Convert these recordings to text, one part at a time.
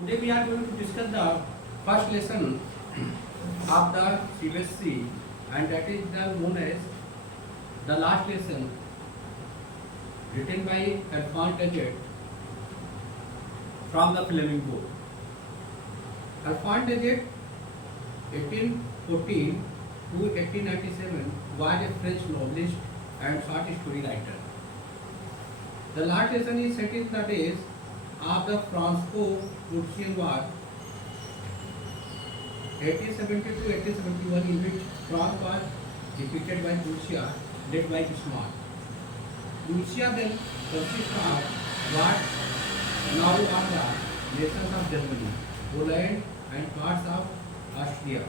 Today we are going to discuss the first lesson of the CBSE, and that is the known as the last lesson written by Alphonse Daudet from the Flamingo. Alphonse Daudet 1814 to 1897 was a French novelist and short story writer. The last lesson is set in the days of the Franco-Prussian War 1870 to 1871, in which France was defeated by Prussia, led by Bismarck. Prussia then consisted of what now are the nations of Germany, Poland, and parts of Austria.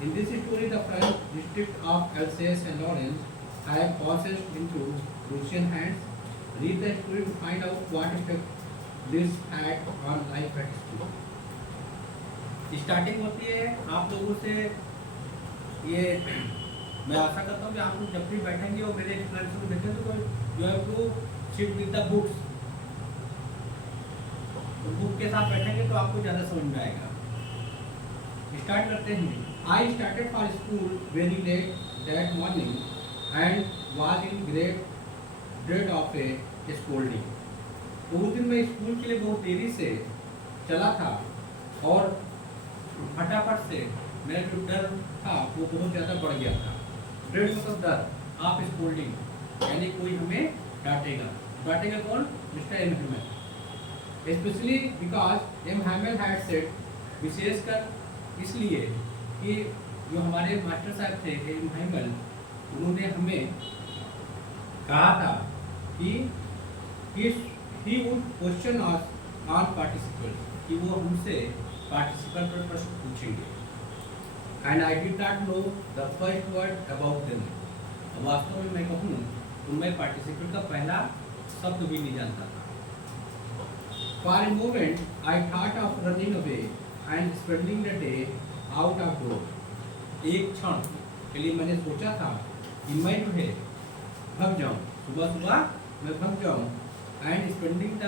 In this story, the French district of Alsace and Lorraine have passed into Prussian hands. Read the story to find out what effect this had on life at school. Starting होती है आप लोगों से। ये मैं आशा करता हूँ कि आप लोग जब भी बैठेंगे और मेरे एक्सप्लेनेशन को देखें तो you have to sit with the books. Book के साथ बैठेंगे तो आपको ज़्यादा समझ में आएगा। स्टार्ट करते हैं। I started for school very let that morning and was in great dread of A scolding. तो उस दिन मैं स्कूल के लिए बहुत देरी से चला था और फटाफट से मेरा जो डर था वो बहुत ज़्यादा बढ़ गया था। ड्रेड मतलब डर, आप स्कोल्डिंग यानी कोई हमें डांटेगा। डांटेगा कौन? Mister M Hamel. Specially because M Hamel had said, विशेषकर इसलिए कि जो हमारे मास्टर साहब थे एम हैमेल, उन्होंने हमें कहा था कि he would question us on participles, कि वो हमसे पार्टिसिपल पर प्रश्न पूछेंगे। And I did not know the first word about them. वास्तव में मैं कहूँ तो मैं पार्टिसिपल का पहला शब्द भी नहीं जानता था। For a moment I thought of running away and spending the day out of door. एक क्षण के लिए मैंने सोचा था कि मैं जो है भाग जाऊँ, सुबह सुबह मैं भाग जाऊँ एंड स्पेंडिंग द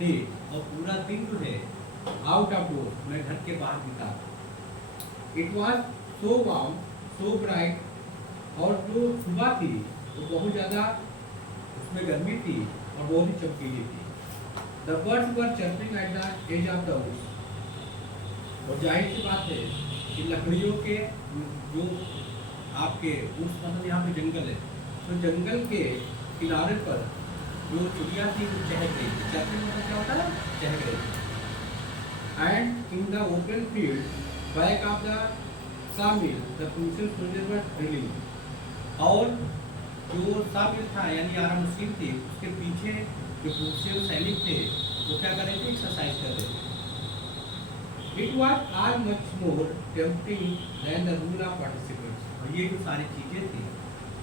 डे, और पूरा दिन जो है आउट ऑफ डोर, मैं घर के बाहर बिता। It was so warm so bright, और जो सुबह थी वो बहुत ज़्यादा उसमें गर्मी थी और बहुत ही चमकीली थी। The birds were chirping at the edge of the woods, और जाहिर सी बात है कि लकड़ियों के जो आपके वुड्स मतलब यहाँ पे जंगल है, तो जंगल के किनारे पर जो चिड़िया थी वो चहक रही थी। चहकने मतलब क्या होता है? चहक रही थी। And in the open field back of the sawmill the Prussian soldiers were drilling, और जो सामिल था यानी आर्म मशीन थी, उसके पीछे जो प्रूशियन सैनिक थे वो क्या कर रहे थे? एक्सरसाइज कर रहे थे। It was are much more tempting than the rule of participants, और ये जो सारी चीज़ें थी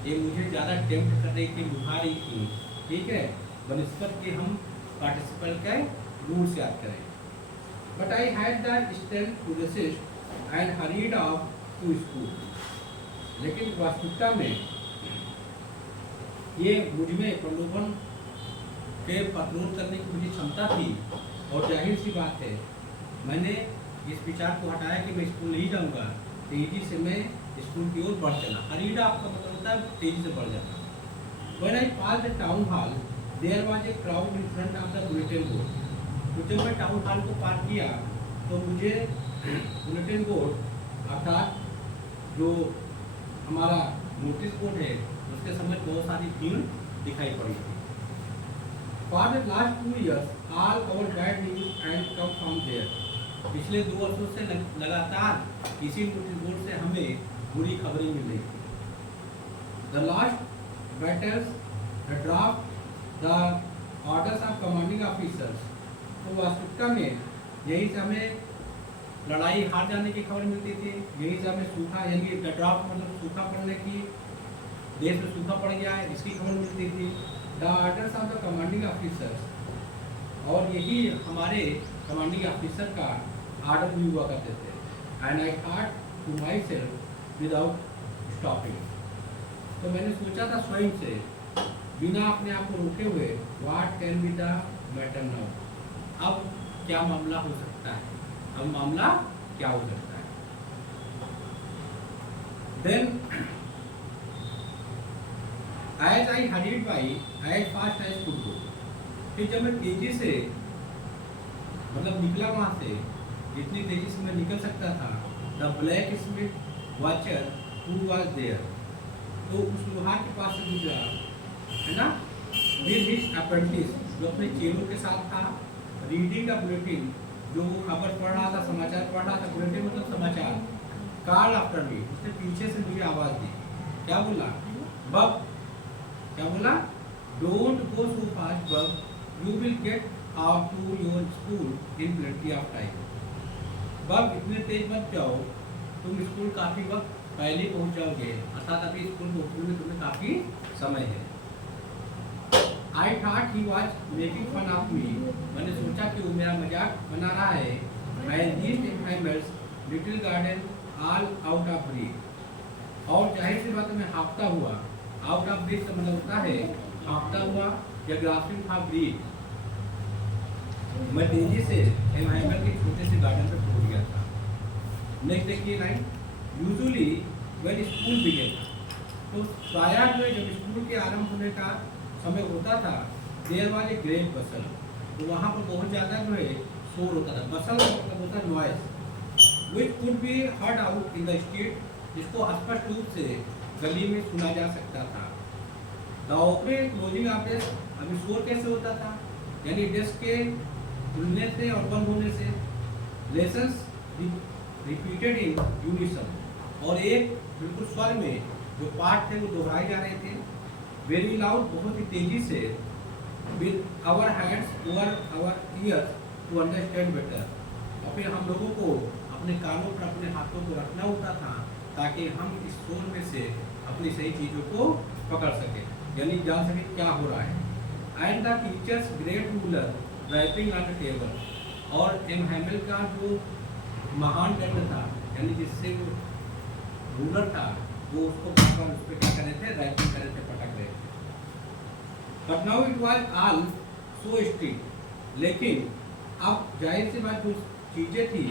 ये मुझे ज़्यादा टेम्प्ट कर रही थी, लुभा रही थी, ठीक है, बनस्पत के हम पार्टिसिपल के रूल्स याद करें। But I had the strength to resist and hurried off to school, लेकिन वास्तविकता में ये मुझमें प्रलोभन के प्रतिरोध करने की मुझे क्षमता थी, और जाहिर सी बात है मैंने इस विचार को हटाया कि मैं स्कूल नहीं जाऊँगा। तेजी से मैं स्कूल की ओर बढ़ चला। हरीड आपका मतलब होता है तेजी से बढ़ जाना। When I passed the town hall, there was a crowd in front of the bulletin board. तो जब मैं टाउन हॉल को पार किया तो मुझे बुलेटिन बोर्ड अर्थात जो हमारा नोटिस बोर्ड है उसके समझ बहुत सारी भीड़ दिखाई पड़ी थी। For the last 2 years, all our bad news and come from there. पिछले 2 वर्षों से लगातार इसी नोटिस बोर्ड से हमें बुरी खबरें मिल रही थी। The last battles, the draft, the orders of commanding officers. तो वास्तविकता में यही से हमें लड़ाई हार जाने की खबर मिलती थी, यही से हमें सूखा यानी द ड्राफ्ट मतलब सूखा पड़ने की, देश में सूखा पड़ गया है इसकी खबर मिलती थी। The orders of the commanding officers, और यही हमारे कमांडिंग ऑफिसर का ऑर्डर भी हुआ करते थे। And I thought to myself without stopping, तो मैंने सोचा था स्वयं से बिना अपने आप को रोके हुए, what can be the matter now, अब क्या मामला हो सकता है, अब मामला क्या हो सकता है। Then as I hurried by as fast as could go, फिर जब मैं तेजी से मतलब निकला वहां से, जितनी तेजी से मैं निकल सकता था, the blacksmith Wachter who was there, तो उस लोहार के पास से गुजरा, है ना, विद हिज अप्रेंटिस, जो अपने चेलों के साथ था, रीडिंग द बुलेटिन, जो वो खबर पढ़ रहा था, समाचार पढ़ रहा था, बुलेटिन मतलब समाचार, कॉल आफ्टर मी, उसने पीछे से मुझे आवाज दी, क्या बोला, बब, क्या बोला, don't go so fast bub, you will get out to your school in plenty of time, bub इतने तेज मत जाओ, तुम स्कूल काफी वक्त पहले पहुंच जाओगे, अर्थात अभी स्कूल पहुंचने में तुम्हें काफी समय है। I thought he was making fun of me, मैंने सोचा कि वो मेरा मजाक बना रहा है। I reached Hammer's little garden all out of breath, और जाहिर सी बात है मैं हाँफता हुआ, आउट ऑफ ब्रीथ का मतलब होता है हाँफता हुआ या ग्रास्पिंग फॉर ब्रीथ, मैं तेजी से हैमर के छोटे से गार्डन में पहुंच गया था। नेक्स्ट देखिए line, usually when school began, तो प्रायः जो है जब स्कूल के आरंभ होने का समय होता था, देयर वाज ए ग्रेट बसल, तो वहाँ पर बहुत ज़्यादा जो है शोर होता था, बसल का मतलब होता है noise, which could be heard out in the street, जिसको स्पष्ट रूप से गली में सुना जा सकता था। The opening closing of desk, अभी शोर कैसे होता था, यानी डेस्क के खुलने से और बंद होने से, लेसन्स रिपीटेड इन यूनिसन, और एक बिल्कुल स्वर में जो पाठ थे वो दोहराए जा रहे थे, वेरी लाउड, बहुत ही तेजी से, with our hands over our ears to understand better, और फिर हम लोगों को अपने कानों पर अपने हाथों को रखना होता था ताकि हम इस शोर में से अपनी सही चीज़ों को पकड़ सकें, यानी जान सकें क्या हो रहा है। And the teachers great ruler writing on the table, और एम हैमिल का जो महान दंड था, यानी जिससे वो रूलर था, वो उसको उस पर क्या कर रहे थे, राइटिंग कर रहे थे, पटक रहे थे। But now it was all so strict, लेकिन अब जाहिर सी बात जो चीज़ें थी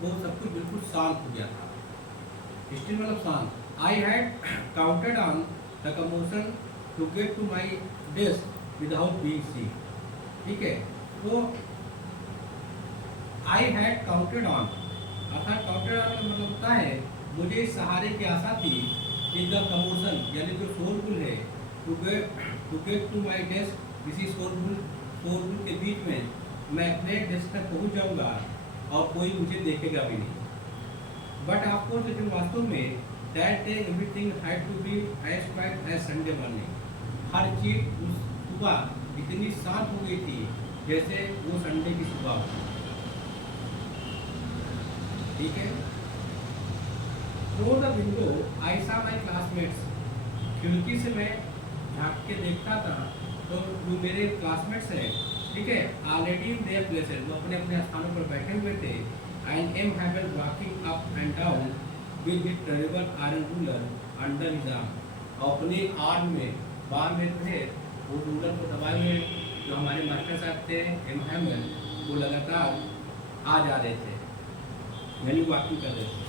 वो सब कुछ बिल्कुल शांत हो गया था, स्टिल मतलब शांत। I had counted on the commotion to get to my desk without being seen, ठीक है, तो आई हैड काउंटेड ऑन, अर्थात काउंटेड ऑन का मतलब होता है मुझे इस सहारे की आशा थी कि द कमोशन, यानी जो शोरगुल है, to get to my desk, इसी शोरगुल के बीच में मैं अपने डेस्क तक पहुंच जाऊंगा और कोई मुझे देखेगा भी नहीं। बट आपको लेकिन वास्तव में that day everything had to be as quiet as Sunday morning, हर चीज उस सुबह इतनी शांत हो गई थी जैसे वो संडे की सुबह हो, ठीक है। थ्रू द विंडो आई सा माई क्लासमेट्स, खिड़की से मैं झाँक के देखता था तो जो मेरे क्लासमेट्स हैं, ठीक है, ऑलरेडी इन देयर प्लेसेस, वो अपने अपने स्थानों पर बैठे हुए थे। And M Hamel walking up and down with his terrible iron ruler under his arm, अपने आर्म में बार में थे वो रूलर को दबाए हुए, जो हमारे मास्टर साहब थे एम हैवेल, वो लगातार आ जा रहे थे, यानी वॉकिंग कर रहे थे।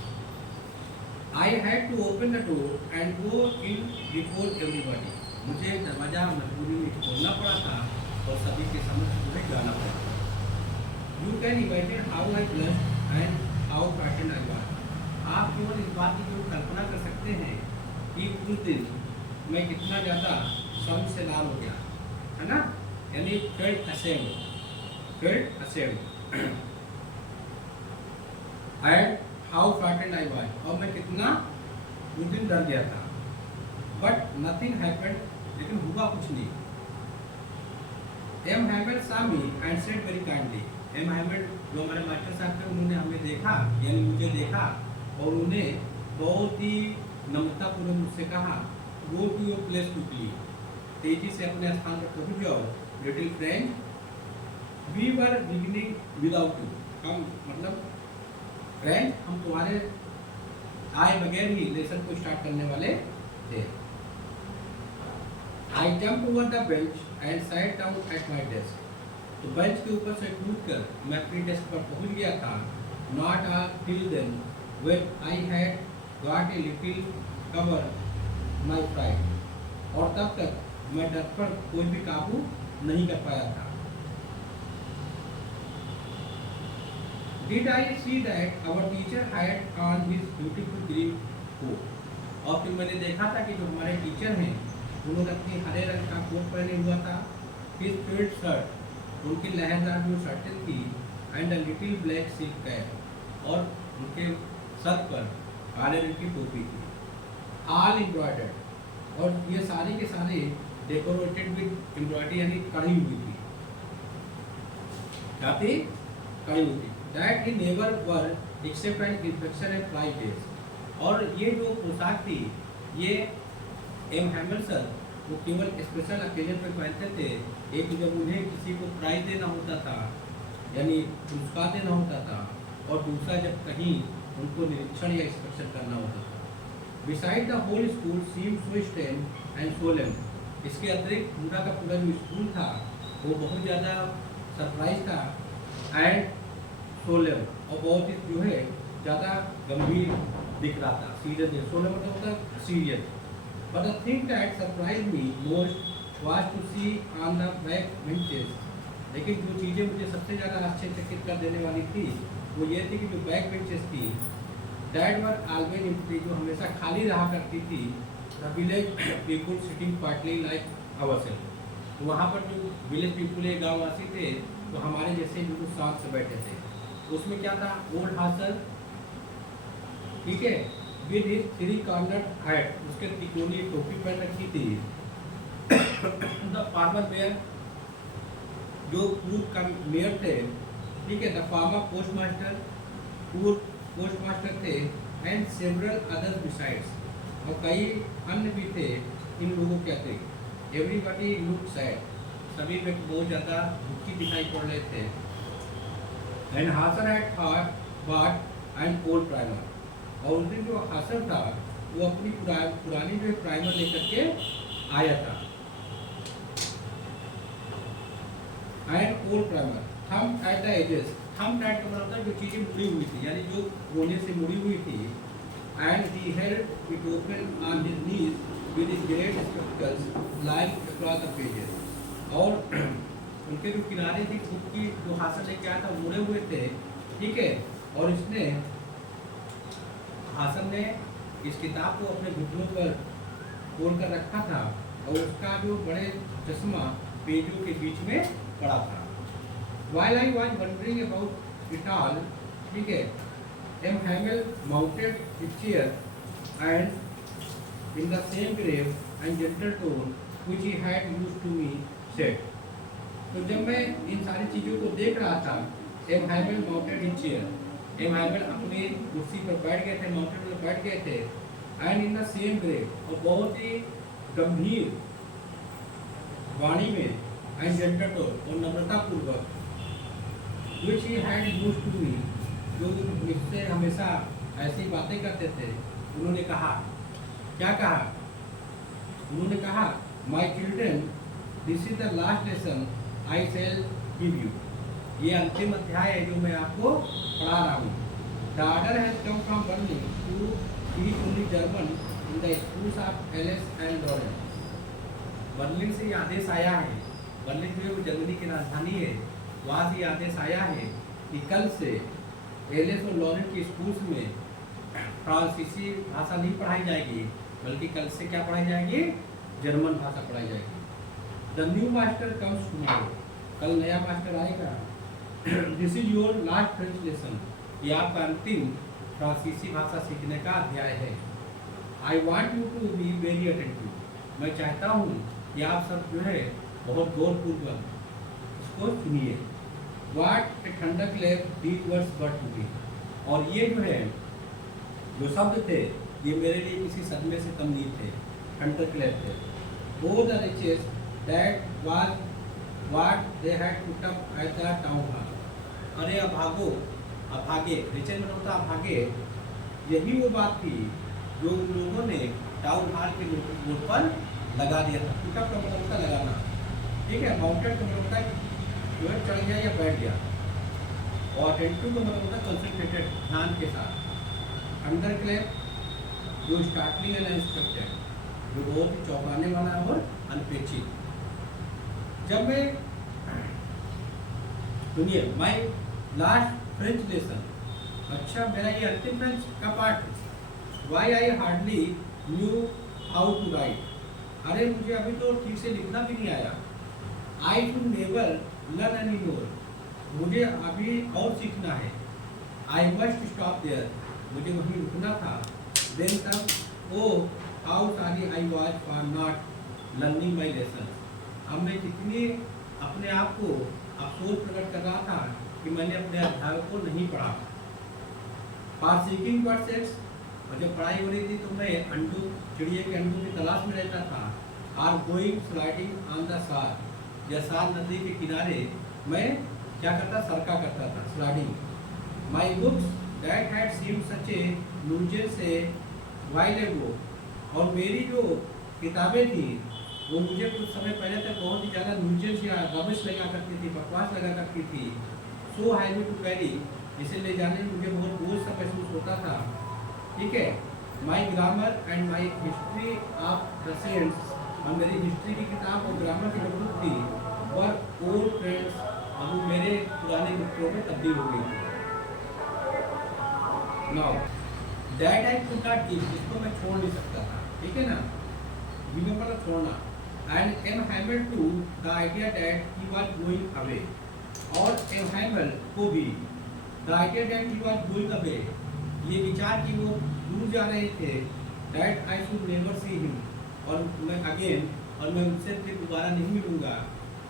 I had to open the door and go in before everybody, मुझे दरवाज़ा मजबूरी में खोलना पड़ा था और सभी के समक्ष मुझे जाना पड़ा। You can imagine how I blushed and how frightened I was, आप केवल इस बात की जो कल्पना कर सकते हैं कि उस दिन मैं कितना ज़्यादा शर्म से लाल हो गया, है ना, यानी felt ashamed and how frightened I was, और मैं कितना उस दिन डर गया था। बट नथिंग हैपेंड, लेकिन हुआ कुछ नहीं। M Hamel saw me and said very kindly, M Hamel जो हमारे मास्टर साहब थे उन्होंने हमें देखा, यानी मुझे देखा, और उन्हें बहुत ही नम्रतापूर्वक मुझसे कहा, go to your place quickly, तेजी से अपने स्थान पर पहुंच जाओ, little friend, we were beginning without you, हम मतलब फ्रेंड, हम तुम्हारे आए बगैर ही लेसन को स्टार्ट करने वाले थे। I jump over the bench and sat down at my desk, तो बेंच के ऊपर से कूदकर मैं प्री डेस्क पर पहुंच गया था। Not all till then when I had got a little cover my pride. और तब तक मैं डर पर कोई भी काबू नहीं कर पाया था। Did I see that our teacher had on his beautiful green coat? और फिर मैंने देखा था कि जो हमारे टीचर हैं उन्होंने अपनी हरे रंग का कोट पहने हुआ था। His felt shirt, उनकी लहरदार जो शर्टें थी, and a little black silk cap, और उनके सर पर काले रंग की टोपी थी। All embroidered, और ये सारे के सारे डेकोरेटेड विद एम्ब्रॉयडरी, यानी कढ़ी हुई थी। क्या थी? कढ़ी हुई थी। That he never wore except an infection and fly days। और ये जो पोशाक थी ये एम हैमल सर वो केवल स्पेशल अकेजन पर पहनते थे। एक जब उन्हें किसी को प्राइज देना होता था यानी पुरस्कार देना होता था, और दूसरा जब कहीं उनको निरीक्षण या इंस्पेक्शन करना होता था। Beside the whole school seem so strange and solemn. इसके अतिरिक्त पूरा का पूरा जो स्कूल था वो बहुत ज़्यादा सरप्राइज था एंड सोलेम, और बहुत ही जो है ज़्यादा गंभीर दिख रहा था। सीरियस, सोलेम मतलब होता है serious. But the thing that surprise me most was to see on the back benches. लेकिन जो चीज़ें मुझे सबसे ज़्यादा आश्चर्यचकित कर देने वाली थी वो ये थी कि जो बैक बेंचेस थी दैट वर ऑलवेज एम्प्टी, जो हमेशा खाली रहा करती थी। The village people sitting partly like ourselves. वहाँ पर जो विलेज पीपुल है, गाँव वासी थे, तो हमारे जैसे बिल्कुल साथ से बैठे थे। उसमें क्या था? ओल्ड हासल, ठीक है, विद हिज 3 कॉर्नर हैट, उसके तिकोनी टोपी पहन रखी थी। द फार्मर मेयर, जो पूर्व का मेयर थे, ठीक है, द फार्मर पोस्ट मास्टर, पूर्व पोस्ट मास्टर थे, एंड सेवरल अदर्स बिसाइड्स, और कई अन्य भी थे इन लोगों के अतिरिक्त। एवरीबॉडी लुक सैड, सभी व्यक्ति बहुत ज़्यादा दुखी दिखाई पड़ रहे थे। And Hauser had bought an old primer, और उस दिन जो हासन था वो अपनी पुरानी जो प्राइमर लेकर के आया था। एंड ओल्ड प्राइमर थम एट द एजेस, थम एट का मतलब जो चीज़ें मुड़ी हुई थी, यानी जो कोने से मुड़ी हुई थी। And he held it open on his knees with his great spectacles lying across the pages, और उनके जो किनारे थी बुक की जो हासन लेके आया था मुड़े हुए थे, ठीक है, और इसने हासन ने इस किताब को अपने घुटनों पर खोल कर रखा था, और उसका जो बड़े चश्मा पेजों के बीच में पड़ा था। While I was wondering about it all, ठीक है, M. Hamel mounted his chair and in the same grave and gentle tone which he had used to me said। तो जब मैं इन सारी चीज़ों को देख रहा था, एम हैमल माउंटेड इन चेयर, एम हैमल अपनी कुर्सी पर बैठ गए थे, माउंटेड पर बैठ गए थे। And in the same grave, और बहुत ही गंभीर वाणी में, एंड जेंटल टोन, और नम्रतापूर्वक, which he had used to me, जो मुझसे हमेशा ऐसी बातें करते थे। उन्होंने कहा, क्या कहा? उन्होंने कहा, my children, this is the last lesson I shell give you. ये अंतिम अध्याय है जो मैं आपको पढ़ा रहा हूँ। The order has come from Berlin to teach only German in the schools of Alsace and Lorraine. Berlin से ये आदेश आया है, बर्लिन जो है वो जर्मनी की राजधानी है, वहाँ से ये आदेश आया है कि कल से एलिस और लॉरेंस के स्कूल्स में फ्रांसीसी भाषा नहीं पढ़ाई जाएगी, बल्कि कल से क्या पढ़ाई जाएगी? जर्मन भाषा पढ़ाई जाएगी। The new master comes tomorrow, कल नया मास्टर आएगा। This is your last French lesson, ये आपका अंतिम फ्रांसीसी भाषा सीखने का अध्याय है। I want you to be very attentive, मैं चाहता हूँ कि आप सब जो है बहुत गौरपूर्वक इसको सुनिए। वाट a thunderclap these words but to be, और ये जो है जो शब्द थे ये मेरे लिए किसी सदमे से कम नहीं थे, ठंडक लेव थे। वो the wretches that was what they had put up at the town hall. अरे अभागो, अभागे, रिचेस मतलब होता अभागे, यही वो बात थी जो उन लोगों ने टाउन हॉल के बोर्ड पर लगा दिया था। पुट अप का मतलब होता लगाना, ठीक है। माउंटेड का मतलब होता है जो है चढ़ गया या बैठ गया। और अटेंटिव का मतलब होता है कंसंट्रेटेड, ध्यान के साथ। अंडर क्लैप जो स्टार्टलिंग एंड अनएक्सपेक्टेड, जो बहुत ही चौंकाने वाला है और अनपेक्षित। जब मैं सुनिए माय लास्ट फ्रेंच लेसन, अच्छा मेरा ये अंतिम फ्रेंच का part. Why I hardly knew how to write, अरे मुझे अभी तो ठीक से लिखना भी नहीं आया। आई should never learn any more, मुझे अभी और सीखना है। आई मस्ट स्टॉप देयर, मुझे वहीं रुकना था। देन तक oh how sorry I was for not learning my lesson, अब मैं कितनी अपने आप को अफसोस प्रकट कर रहा था कि मैंने अपने अध्याय को नहीं पढ़ा। फॉर सीकिंग बर्ड सेट्स, और जब पढ़ाई हो रही थी तो मैं अंडू, चिड़िया के अंडू की तलाश में रहता था। Are going sliding on the Saar, या सार नदी के किनारे मैं क्या करता, सरका करता था, sliding. My books that had seemed such a nuisance a while ago, और मेरी जो किताबें थी वो मुझे कुछ समय पहले तक बहुत ही ज़्यादा न्यूजेंस या रबिश लगा करती थी, बकवास लगा करती थी। सो हैवी टू कैरी, इसे ले जाने में मुझे बहुत बोझ सा महसूस होता था। ठीक है। My grammar and my history of the saints, और मेरी हिस्ट्री की किताब और ग्रामर की जो बुक थी वह ओल्ड फ्रेंड्स, अब वो मेरे पुराने मित्रों में तब्दील हो गई थी। Now that I could not give, इसको मैं छोड़ नहीं सकता था। ठीक है ना, गिव मतलब छोड़ना। And M Hamel to the idea that he was going away, और एम हैमल को भी the idea that he was going away, ये विचार कि वो दूर जा रहे थे। That I should never see him, और मैं अगेन, और मैं उनसे फिर दोबारा नहीं मिलूंगा।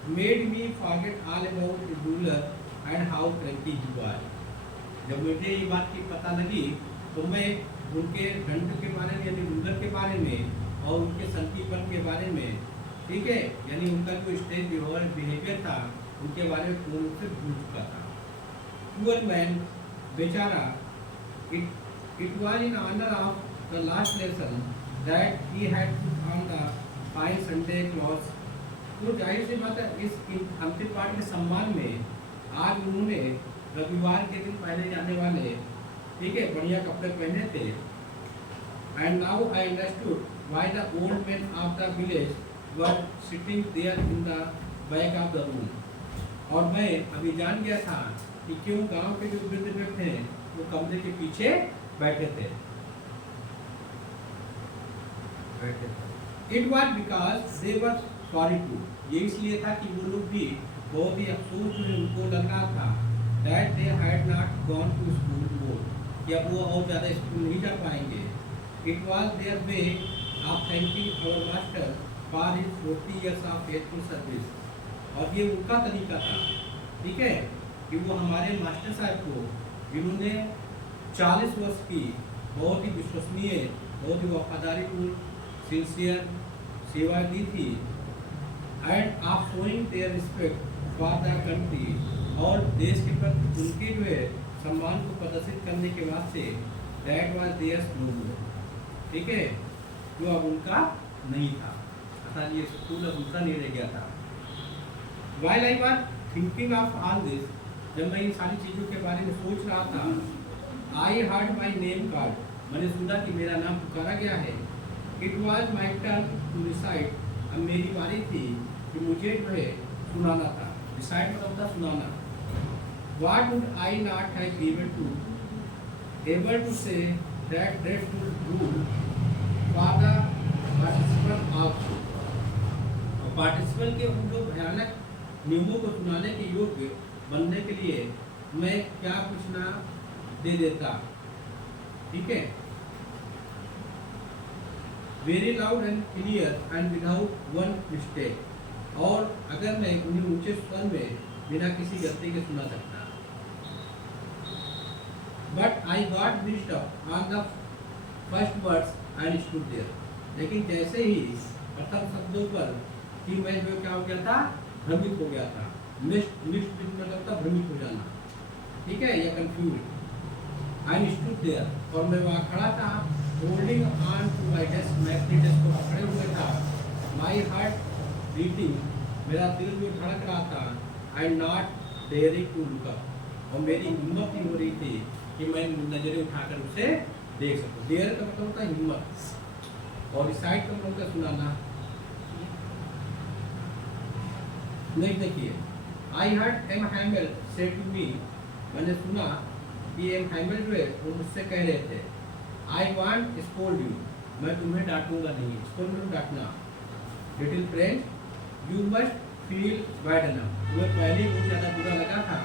Made me forget all about the ruler and how cranky he was, जब मुझे ये बात की पता लगी तो मैं उनके दंड के बारे में, यानी रूलर के बारे में, और उनके संकीपन के बारे में, ठीक है, यानी उनका जो स्टेज बिहेवियर था उनके बारे में पूर्ण रूप से भूल चुका था। पुअर मैन, बेचारा, it was in honour of the last lesson that he had put on the fine Sunday cloth, तो जाहिर सी बात है इस अंतिम पाठ के सम्मान में आज उन्होंने रविवार के दिन पहने जाने वाले, ठीक है, बढ़िया कपड़े पहने थे। And now I understood why the old man of the village were sitting there in the back of the room, और मैं अभी जान गया था कि क्यों गांव के जो वृद्ध व्यक्ति थे वो कमरे के पीछे बैठे थे। It was because they were sorry too, ये इसलिए था कि वो लोग भी बहुत ही अफसोस में उनको लग रहा था that they had not gone to school more, कि अब वो और ज़्यादा स्कूल नहीं जा पाएंगे। It was their way of thanking our master for his 40 years of faithful service, और ये उनका तरीका था, ठीक है, कि वो हमारे मास्टर साहब को जिन्होंने 40 वर्ष की बहुत ही विश्वसनीय, बहुत ही वफादारीपूर्ण, सिंसियर सेवा दी थी। End of showing there respect for the country, और देश के प्रति उनके जो है सम्मान को प्रदर्शित करने के वास्ते, दैट वाज देयर्स नो मोर, ठीक है, जो अब उनका नहीं था, अर्थात ये स्कूल अब उनका नहीं रह गया था। While I was thinking of all this, जब मैं इन सारी चीज़ों के बारे में सोच रहा था, I heard my name called, मैंने सुना कि मेरा नाम पुकारा गया है। It was my turn to recite, अब मेरी बारी थी कि मुझे जो है सुनाना था। रिसाइट मतलब था सुनाना। What would I not have given to able to say that dreadful rule for the participant of, और पार्टिसिपेंट के उन जो भयानक नियमों को सुनाने के योग्य बनने के लिए मैं क्या कुछ ना दे देता, ठीक है। Very loud and clear and without one mistake, और अगर मैं उन्हें ऊंचे स्वर में बिना किसी गलती के सुना सकता। But I got mixed up on the first words and stood there. लेकिन जैसे ही प्रथम शब्दों पर कि मैं जो क्या हो गया था, भ्रमित हो गया था। मिक्स्ड मतलब था भ्रमित हो जाना, ठीक है, या कंफ्यूज। I stood there, और मैं वहाँ खड़ा था, holding on to my desk, मैं अपनी डेस्क को पकड़े हुए था। My heart beating, मेरा दिल जो धड़क रहा था, and not daring to look up, और मेरी हिम्मत नहीं हो रही थी कि मैं नजरें उठाकर उसे देख सकूं। डेयर का मतलब होता है हिम्मत, और रिसाइट का मतलब होता है सुनाना। नहीं देखिए, आई हर्ड एम हैमल से टू मी, मैंने सुना कि एम हैमल जो है वो मुझसे कह रहे थे, आई वांट स्कोल्ड यू, मैं तुम्हें डांटूंगा नहीं, स्कोल्ड मतलब डांटना। Little friend, you must feel bad enough, तुम्हें पहले ही बहुत ज़्यादा बुरा लगा था।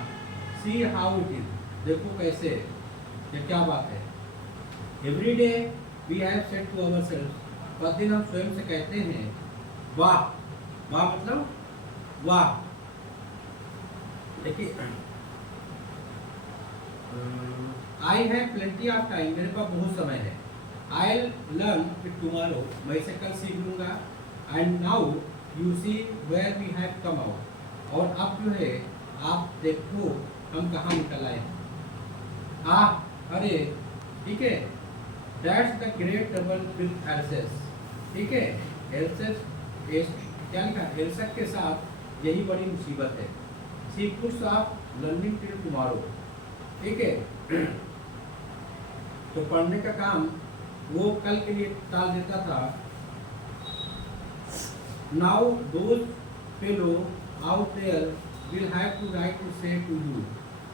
सी हाउ इट इज, देखो कैसे, ये क्या बात है। Every day we have said to our self, प्रतिदिन हम स्वयं से कहते हैं वाह, वाह मतलब वाह। देखिए, I have plenty of time, मेरे पास बहुत समय है। आई लर्न इट टुमारो, मैं इसे कल सीख लूंगा। And now you see where we have come out, और अब जो है आप देखो हम कहाँ निकल आए। अरे ठीक है, that's the great trouble with else's, ठीक है, एल्सेस क्या लिखा, एल्सेस के साथ यही बड़ी मुसीबत है। She puts off learning till tomorrow, ठीक है, तो पढ़ने का काम वो कल के लिए टाल देता था। Now those fellow out there will have to right to say to you,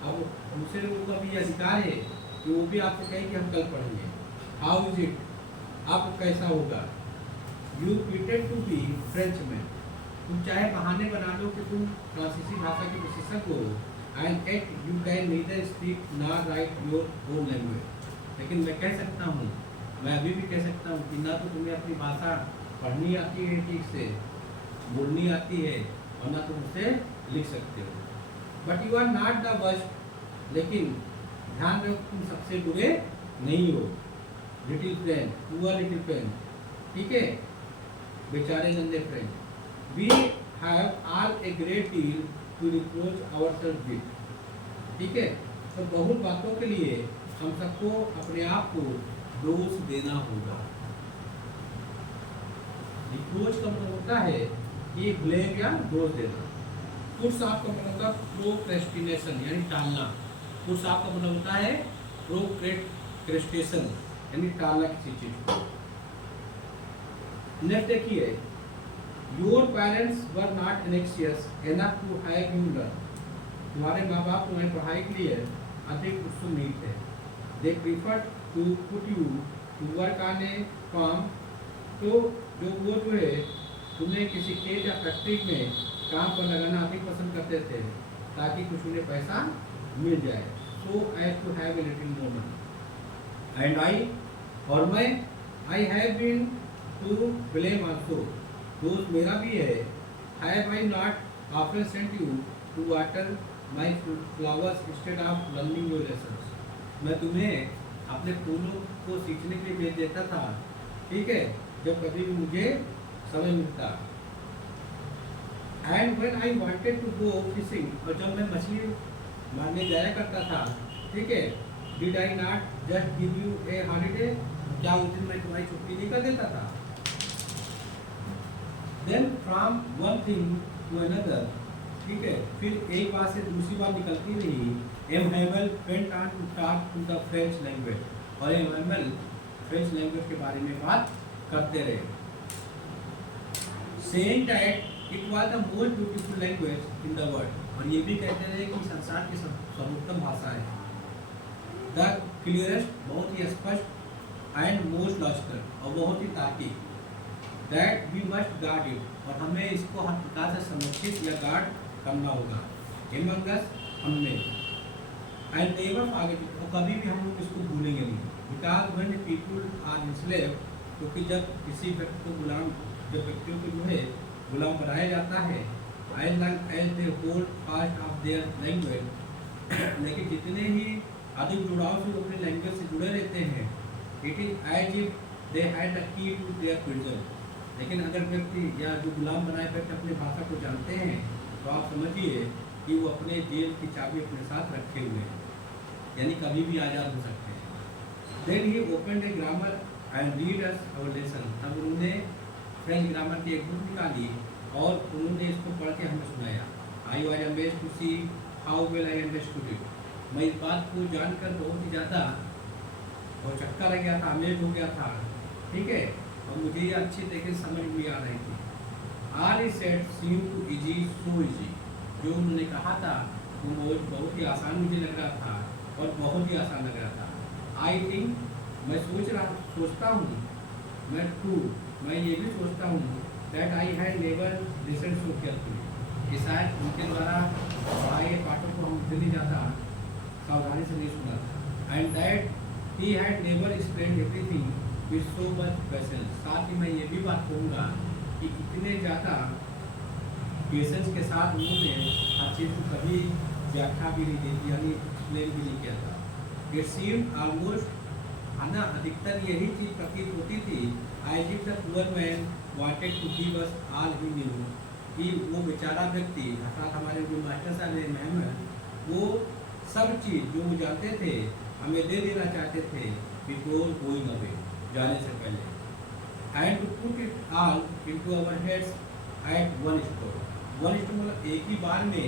अब उनसे लोगों का भी अधिकार है कि वो भी आपसे कहें कि हम कल पढ़ेंगे। हाउ इज इट, आपको कैसा होगा। You pretend to be French में, तुम चाहे बहाने बना लो कि तुम फ्रांसीसी भाषा के विशेषज्ञ हो, and at you can neither speak nor write your own language, लेकिन मैं कह सकता हूँ, मैं अभी भी कह सकता हूँ कि ना तो तुम्हें अपनी भाषा पढ़नी आती है ठीक से, बोलनी आती है, और ना तुम उसे लिख सकते हो। But you are not the worst, लेकिन ध्यान रखो तुम सबसे बुरे नहीं हो। Little friend, poor little friend, ठीक है, बेचारे नन्हे friend, we have all a great deal to reproach ourselves with, ठीक है, तो बहुत बातों के लिए हम सबको अपने आप को दोष देना होगा। रिप्रोच का मतलब होता है कि ब्लेम या दोष देना। पुट्स ऑफ का मतलब होता है प्रोक्रेस्टिनेशन यानी टालना। पुट्स ऑफ का मतलब होता है प्रोक्रेस्टिनेशन यानी टालना किसी चीज को। नेक्स्ट देखिए, your parents were not anxious enough to have you learn, तुम्हारे माँ बाप तुम्हारी पढ़ाई के लिए अधिक उत्सुक नहीं थे। They prefer to put you to work on a farm, तो जो वो जो है तुम्हें किसी खेत या फैक्ट्री में काम पर लगाना अधिक पसंद करते थे ताकि कुछ उन्हें पैसा मिल जाए। So as to have a little more money. And I, और मैं, I have been to blame also, दोस्त मेरा भी है। Have I not often sent you to water my flowers instead of learning your lessons, मैं तुम्हें अपने फूलों को सीखने के लिए भेज देता था, ठीक है, जब कभी भी मुझे समय मिलता। And when I wanted to go fishing, और जब मैं मछली मारने जाया करता था, ठीक है, did I not just give U A holiday, क्या उस दिन मैं तुम्हारी छुट्टी नहीं कर देता था। Then from one thing to another, ठीक है, फिर एक बात से दूसरी बात निकलती रही। M Hamel went on to talk to the French language, और एम हैमल फ्रेंच लैंग्वेज के बारे में बात करते रहे, saying that it was the most beautiful language in the world, और ये भी कहते रहे कि संसार की सर्वोत्तम भाषा है। द क्लियरेस्ट, बहुत ही स्पष्ट, एंड मोस्ट लॉजिकल, और बहुत ही तार्किक। That we must guard it, और हमें इसको हर प्रकार से संरक्षित या गार्ड करना होगा। एमंग अस, हमें, एंड नेवर फॉरगेट इट, और कभी भी हम लोग इसको भूलेंगे नहीं। Because when people are enslaved, क्योंकि जब किसी व्यक्ति को गुलाम, जब व्यक्तियों को जो है गुलाम बनाया जाता है, as long as they hold fast of their language, लेकिन जितने ही अधिक जुड़ाव से अपने लैंग्वेज से जुड़े रहते हैं, it is as if they had the key to their prison, लेकिन अगर व्यक्ति या जो गुलाम बनाए व्यक्ति अपनी भाषा को जानते हैं, तो आप समझिए कि वो अपने जेल की चाबी अपने साथ रखे हुए हैं, यानी कभी भी आज़ाद हो सकते हैं। Then he open a grammar and read us our lesson, तब उन्होंने फ्रेंच ग्रामर की एक बुक निकाली और उन्होंने इसको पढ़ के हमें सुनाया। I was amazed to see how well I understood it. मैं इस बात को जानकर बहुत ही ज़्यादा और चक्का लग गया था, अमेज हो गया था, ठीक है, और मुझे ये अच्छी तरीके से समझ में आ रही थी। All he said seem too easy, so easy. जो उन्होंने कहा था वो बहुत ही आसान मुझे लग रहा था और बहुत ही आसान लग रहा था। आई थिंक, मैं सोचता हूँ, मैं ये भी सोचता हूँ that I had never listen so carefully, कि शायद उनके द्वारा पढ़ाए पाठों को हम इतनी ज़्यादा सावधानी से नहीं सुना था। And that he had never explain everything with so much patience. साथ ही मैं ये भी बात कहूँगा कि इतने ज़्यादा पेशेंस के साथ उन्होंने हर चीज़ को कभी व्याख्या भी नहीं दी थी, यानी एक्सप्लेन भी नहीं किया था। इट सीम्ड ऑलमोस्ट, है ना, अधिकतर यही चीज़ प्रतीत होती थी, I if the poor man wanted to give us all he knew, कि वो बेचारा व्यक्ति अर्थात हमारे जो मास्टर साहब हैं मेहमान, वो सब चीज़ जो वो जानते थे हमें दे देना चाहते थे बिफोर गोइंग अवे, जाने से पहले। And to put it all into our heads at one stroke. One stroke मतलब एक ही बार में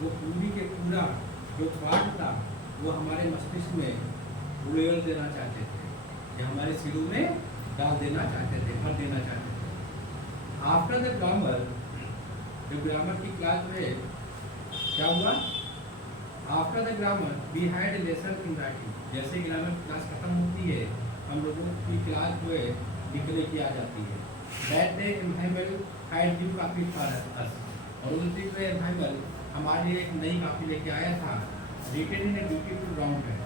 वो पूरी के पूरा जो पाठ था वो हमारे मस्तिष्क में उड़ेल देना चाहते थे, या हमारे सिरों में डाल देना चाहते थे, भर देना चाहते थे। आफ्टर द ग्रामर, जो ग्रामर की क्लास में क्या हुआ, after the grammar we had a lesson in writing. जैसे ग्रामर क्लास खत्म होती है, हम लोगों की क्लास जो है लिखने की आ जाती है। That day M Hamel had give copy for us, और उस दिन में इम्हाइमल हमारे लिए एक नई कॉपी लेके आया था, written in a beautiful brown pen,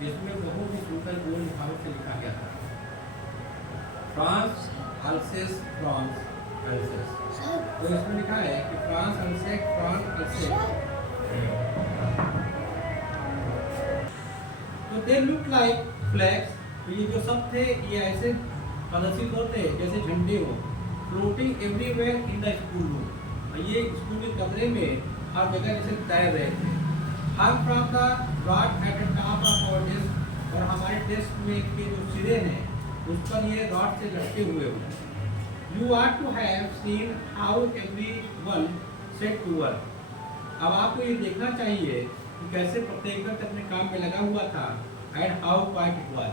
जिसमें बहुत ही सुंदर गोल लिखावट से लिखा गया था, फ्रांस अल्सेस फ्रांस अल्सेस। तो इसमें लिखा है कि फ्रांस अल्सेस फ्रांस अल्सेस। तो दे लुक लाइक फ्लैग्स। तो ये जो सब थे ये ऐसे प्रदर्शित होते जैसे झंडे हो, floating everywhere in the school room. और ये स्कूल के कमरे में हर जगह जैसे तैर रहे थे। Hung from the rod at the top of our desk, और हमारे डेस्क में के जो सिरे हैं उस पर ये रॉड से लटके हुए हों। You are to have seen how everyone set to work. अब आपको ये देखना चाहिए कि कैसे प्रत्येक व्यक्ति अपने काम में लगा हुआ था, and how quiet it was.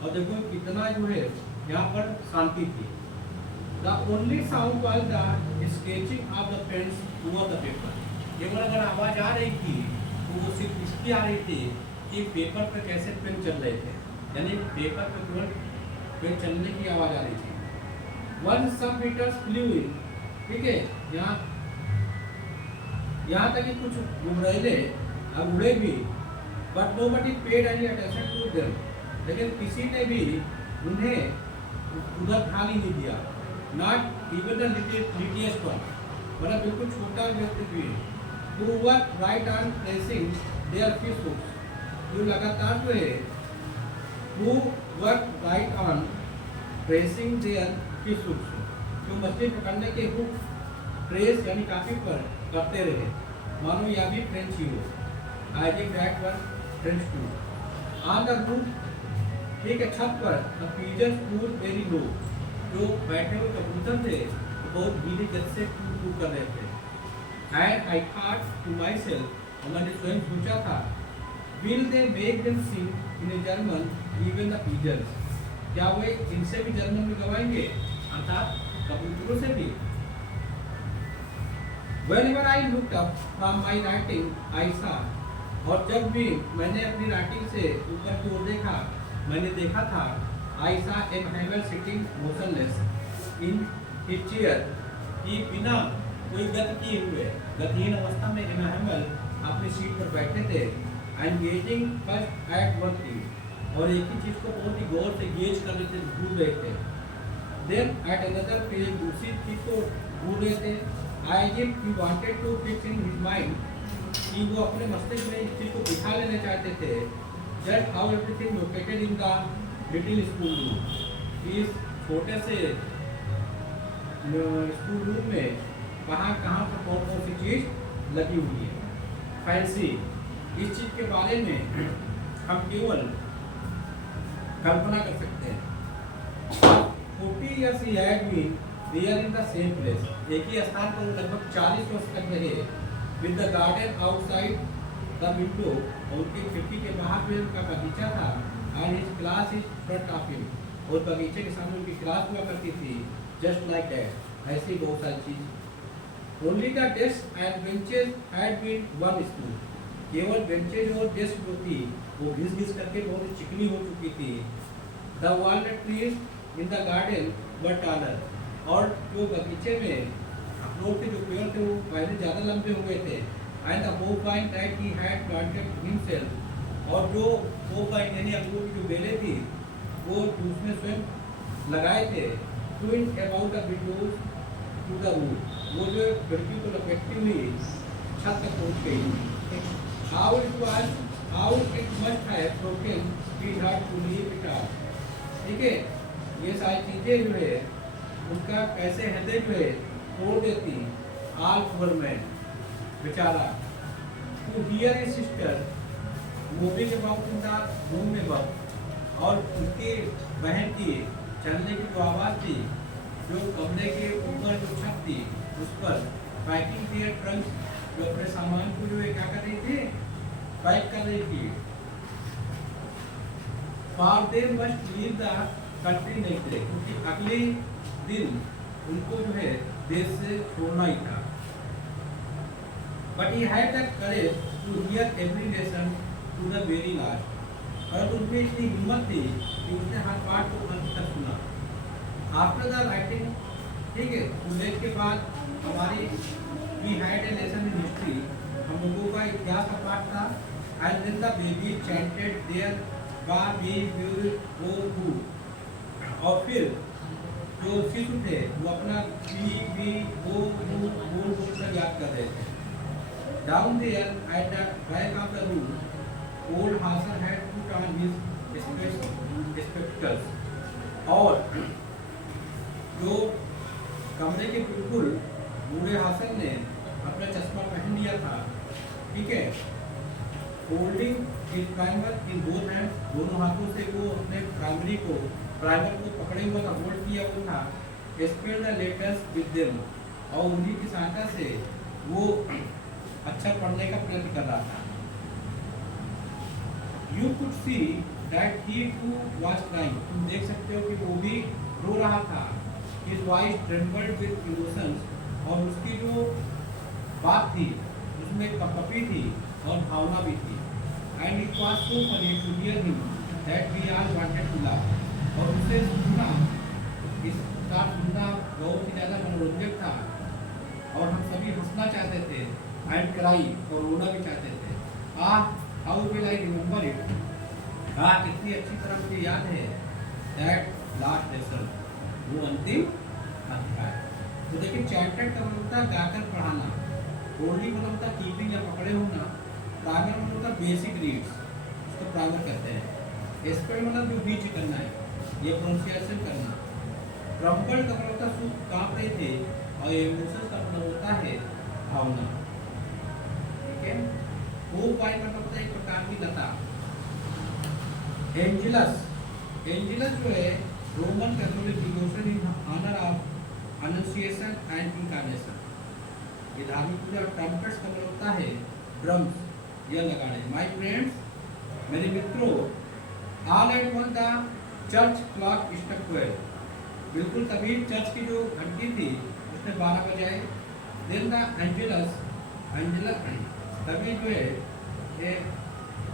और देखो कितना जो है यहाँ पर शांति थी। The only sound was the scratching of the pens over the paper. केवल अगर आवाज़ आ रही थी तो वो सिर्फ इसकी आ रही थी कि पेपर पर कैसे पेन चल रहे थे, यानी पेपर पर केवल पेन चलने की आवाज़ आ रही थी। वन सब मीटर्स फ्लू इन, ठीक है, यहाँ तक कि कुछ गुमरैले अब उड़े भी, but nobody paid any attention to them. लेकिन किसी ने भी उन्हें उधर ध्यान ही नहीं दिया। नॉट इवन द लिटियस्ट वन, मतलब बिल्कुल छोटा व्यक्ति भी, who were right on pressing their fish hooks, जो लगातार जो है who were right on pressing their fish hooks, जो मछली पकड़ने के हुक प्रेस यानी काफी पर करते रहे, मानो यह भी फ्रेंच ही हो। I think that was French too. On the roof, ठीक है, छत पर the pigeons flew very low, जो बैठे हुए कबूतर थे वो बहुत धीरे गति से कूद कर रहे थे। And I thought to myself, और मैंने स्वयं सोचा था, will they make them sing in a German even the pigeons? क्या वे इनसे भी जर्मन में गवाएंगे, अर्थात कबूतरों से भी? Whenever I looked up from my writing, I saw, और जब भी मैंने अपनी राइटिंग से ऊपर की ओर देखा, मैंने देखा था I saw Emmanuel sitting motionless in his chair, कि बिना कोई गति किए हुए गतिहीन अवस्था में इमैनुअल अपनी सीट पर बैठे थे, and gazing first at one thing, और एक ही चीज़ को बहुत ही गौर से गेज कर रहे थे, ढूंढ रहे थे। देन एट अनदर पेज दूसरी चीज़ को ढूंढ रहे थे। I if he wanted to fix in his mind, कि वो अपने मस्तिष्क में इस चीज़ को बिठा लेना चाहते थे, just how everything located in the little school room. इस छोटे से स्कूल रूम में कहाँ पर कौन सी चीज़ लगी हुई है। फैंसी, इस चीज़ के बारे में हम केवल कल्पना कर सकते हैं। 40 years he had been there in the same place, एक ही स्थान पर लगभग 40 वर्ष तक रहे, with the garden outside the window, और उनकी खिड़की के बाहर में उनका बगीचा था, and his class is front of him, और बगीचे के सामने उनकी क्लास हुआ करती थी, just like that, ऐसी बहुत सारी चीज। Only the desks and benches had been one school, केवल बेंचेज और डेस्क जो थी वो घिस घिस करके बहुत चिकनी हो चुकी थी। The walnut trees in the garden were taller, और जो बगीचे में अखरोट के जो पेड़ थे वो पहले ज़्यादा लंबे हो गए थे। And the bovine that he had planted himself, और जो bovine यानी अखरोट की जो बेलें थी वो उसने स्वयं लगाए थे। Twined about the windows to the roof, वो जो खिड़की को लपेटती हुई छत तक पहुँच गई। How it must have broken his heart to leave it all, ठीक है। ये सारी चीजें जो है उनका कैसे हृदय जो है तोड़ देती ऑल गवर्नमेंट बेचारा। To hear his sister moving about in the room में बब, और उनकी बहन की चलने की जो आवाज़ थी जो कमरे के ऊपर जो छत थी उस पर पैकिंग देयर ट्रंक्स, जो अपने सामान को जो है क्या कर रही थी, पैक कर रही थी। For they must leave the country next day, क्योंकि अगले दिन उनको जो है देश से छोड़ना ही था। But he had the courage to hear every lesson to the very last, और उनमें इतनी हिम्मत थी कि उसने हर पाठ को अंत तक सुना। After the writing, ठीक है, उल्लेख के बाद हमारी we had a lesson in history, हम लोगों का इतिहास का पाठ था। And then the baby chanted their ba be will go do, और फिर जो शिशु थे वो अपना बी गो बोल याद कर रहे थे। Down there at the back of the room, old Hasan had put on his spectacles, और जो कमरे के बिल्कुल बूढ़े हासन ने अपना चश्मा पहन लिया था, ठीक है। Holding his primer in both hands, दोनों हाथों से वो अपने प्राइमर को पकड़े हुआ था, होल्ड किया हुआ था। Spell the letters with them, और उन्हीं की सहायता से वो अच्छा पढ़ने का प्रयत्न कर रहा था। You could see that he too was crying, तुम देख सकते हो कि वो भी रो रहा था। His voice trembled with emotions, और उसकी जो बात थी उसमें कपकपी थी और भावना भी थी। And it was so funny to hear him that we are wanted to laugh, और उसे सुनना, इसका सुनना बहुत ही ज़्यादा मनोरंजक था और हम सभी हंसना चाहते थे। एंड क्राई, और रोना भी चाहते थे। How will I remember it, कितनी अच्छी तरह मुझे याद है। दैट लास्ट लेसन, वो अंतिम अध्याय। तो देखिए चैंटेड का मतलब होता है गाकर पढ़ाना, होल्डिंग मतलब होता है कीपिंग या पकड़े होना, प्राइमर मतलब होता है बेसिक रीड्स, उसको प्राइमर कहते हैं। स्पेल मतलब जो बीच करना है, ये प्रोनाउंसिएशन करना। ट्रम्बल का मतलब होता है सूप कांप रहे थे, और इमोशंस का मतलब होता है भावना, ठीक है। वो पॉइंट मतलब होता है एक प्रकार की लता। एंजेलस, एंजेलस जो है Roman Catholic devotion in honour of Annunciation and Incarnation, ये धार्मिक पूजा। ट्रम्पेट्स का मतलब होता है ड्रम्स या लगाने। माय फ्रेंड्स, मेरे मित्रों, all at one the church clock struck 12, बिल्कुल तभी चर्च की जो घंटी थी उसने 12 बजाए। देन द एंजेलस, तभी जो है ये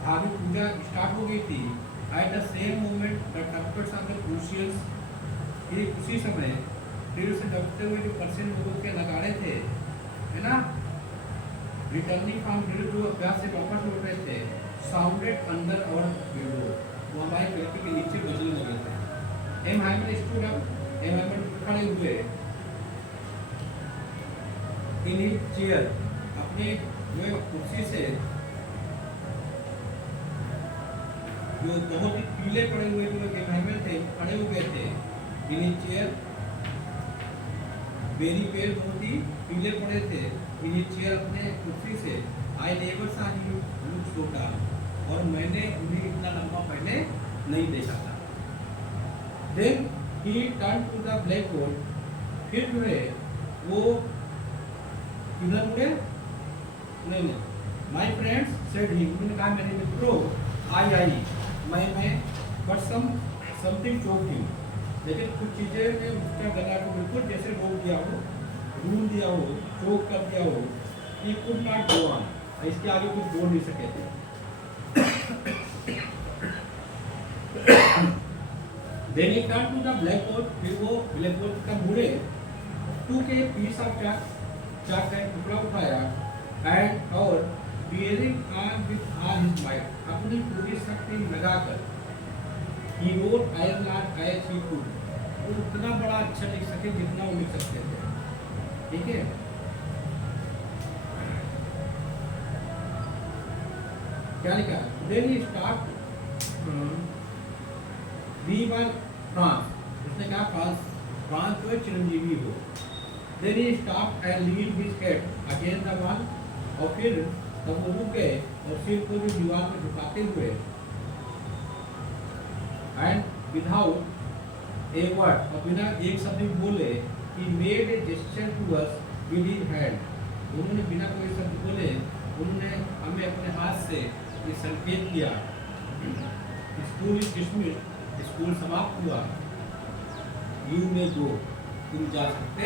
धार्मिक पूजा स्टार्ट हो गई थी। At the same moment the trumpets of the Prussians, ये उसी समय तीर से दबते हुए जो पर्शियन लोगों के नगाड़े थे, है ना, रिटर्निंग फ्रॉम ड्रिल, जो अभ्यास से वापस लौट रहे थे, साउंडेड अंडर और विंडो, वो हमारी खिड़की के नीचे बजने लगे थे। M Hamel stood up, M Hamel खड़े हुए इन हिज चेयर, अपने जो कुर्सी से, जो बहुत ही पीले पड़े हुए जो एम हाइमन थे खड़े हो गए थे। इन हिज चेयर, वेरी पेल, बहुत ही पीले पड़े थे। इन हिज चेयर, अपने कुर्सी से। आई नेवर सा ही लुक सो टॉल, और मैंने उन्हें इतना लंबा पहले नहीं देखा था। Then he turn to the blackboard, फिर जो है वो किधर मुड़े, नहीं, माय फ्रेंड्स सेड ही, उन्होंने कहा मेरे मित्रों, आई मैं बट समथिंग चोक्ड हिम, लेकिन कुछ चीजें ने उसका गला को बिल्कुल जैसे रोक दिया हो, रूल दिया हो, चोक कर दिया हो, कि कुड नॉट गो ऑन, इसके आगे कुछ बोल नहीं सके थे। Then he turned to the blackboard, फिर वो ब्लैकबोर्ड का मुड़े, took a piece of चाक का एक टुकड़ा उठाया, and और bearing on with all his might, अपनी पूरी शक्ति लगाकर, he wrote as large as he could, वो उतना बड़ा अच्छा लिख सके जितना वो लिख सकते थे, ठीक है। क्या लिखा? Then he start वी वन फ्रांस, उसने कहा फ्रांस जो है चिरंजीवी हो। Then he stopped and leaned his head against the wall, और फिर तब वो रुक गए और सिर को जो दीवार पर झुकाते हुए, and without a word, और बिना एक शब्द भी बोले, he made a gesture to us with his hand, उन्होंने बिना कोई शब्द बोले उन्होंने हमें अपने हाथ से ये संकेत किया, स्कूल इज डिसमिस्ड, स्कूल समाप्त हुआ, यू मे गो, तुम जा सकते